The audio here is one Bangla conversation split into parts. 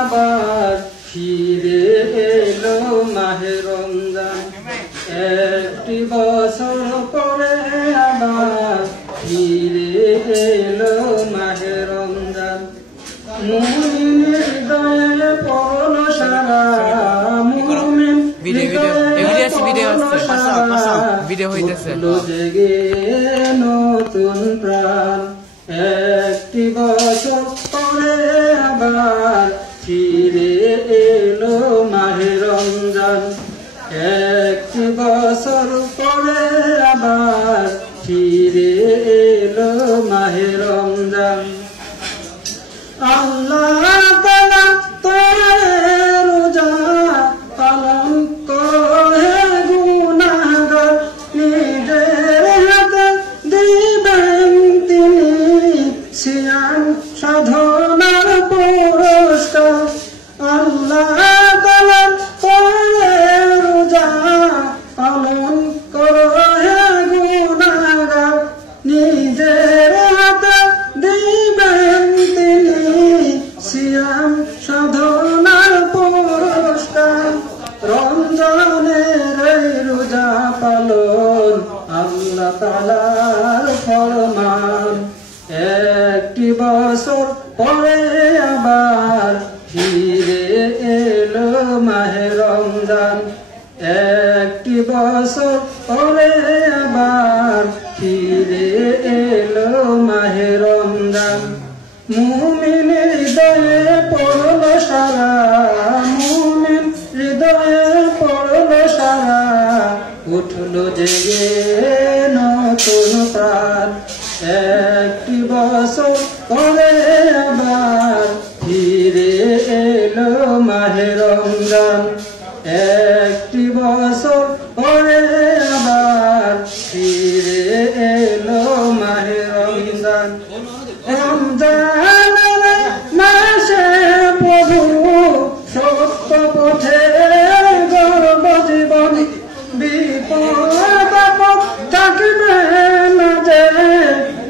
আবার ফিরে এলো মাহে রমজান। একটি বছর পরে আবার ফিরে এলো মাহে রমজান। মুমিনের হৃদয়ে পড়লো সারা, মুমিন হৃদয়ে পড়লো সারা, জেগে নতুন প্রাণ। একটি বছর পরে আবার ফিরে এলো মাহে রমজান। একটি বছর পরে আবার ফিরে এলো মাহে রমজান। আল্লাহ তাআলা তোর রোজা পালন করে গুনাহগার নিজের হাতে দিবেন তিনি সিয়াম সাধনার পুরস্কার। আল্লাহ তাআলা তোর রোজা পালন করে গুনাহগার নিজের হাতে দিবেন তিনি সিয়াম সাধনার পুরস্কার। রমজানের এই রোজা পালন আল্লাহ তাআলার ফরমান। একটি বছর পরে আবার ফিরে এলো মাহে রমজান। একটি বছর পরে আবার ফিরে এলো মাহে রমজান। মুমিনের হৃদয়ে পড়লো সারা, মুমিন হৃদয়ে পড়লো সারা, উঠলো জেগে নতুন প্রাণ। একটি বছর পরে আবার ফিরে এলো মাহে রমজান। একটি বছর পরে আবার ফিরে এলো মাহে রমজান। রমজানের মাসে প্রভু সত্য পথে গর্ব জীবন, বিপদ থাকবে না যে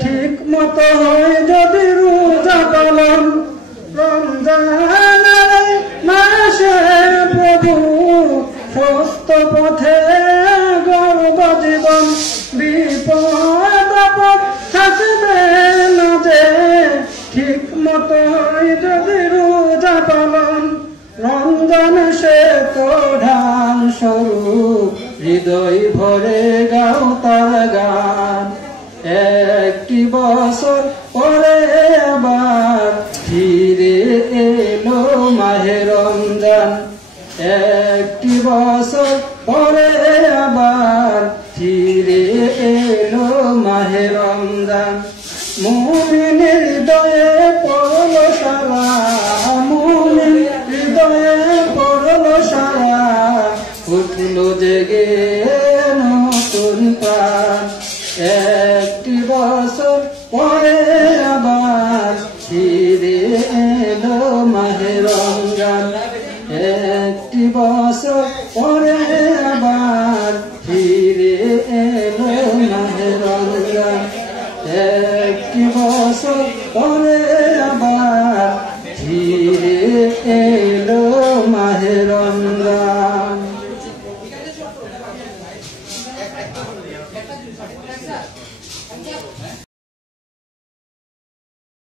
ঠিক মতো হয় যদি রোজা পালন। রমজানের মাসে প্রভু সত্য পথে গর্ব জীবন, বিপদ থাকবে না যে ঠিক মতো হয় যদি রোজা পালন। রমজান সে তো ঢাল স্বরূপ, হৃদয় ভরে গাও তার গান। একটি বছর পরে আবার ফিরে এলো মাহে রমজান। একটি বছর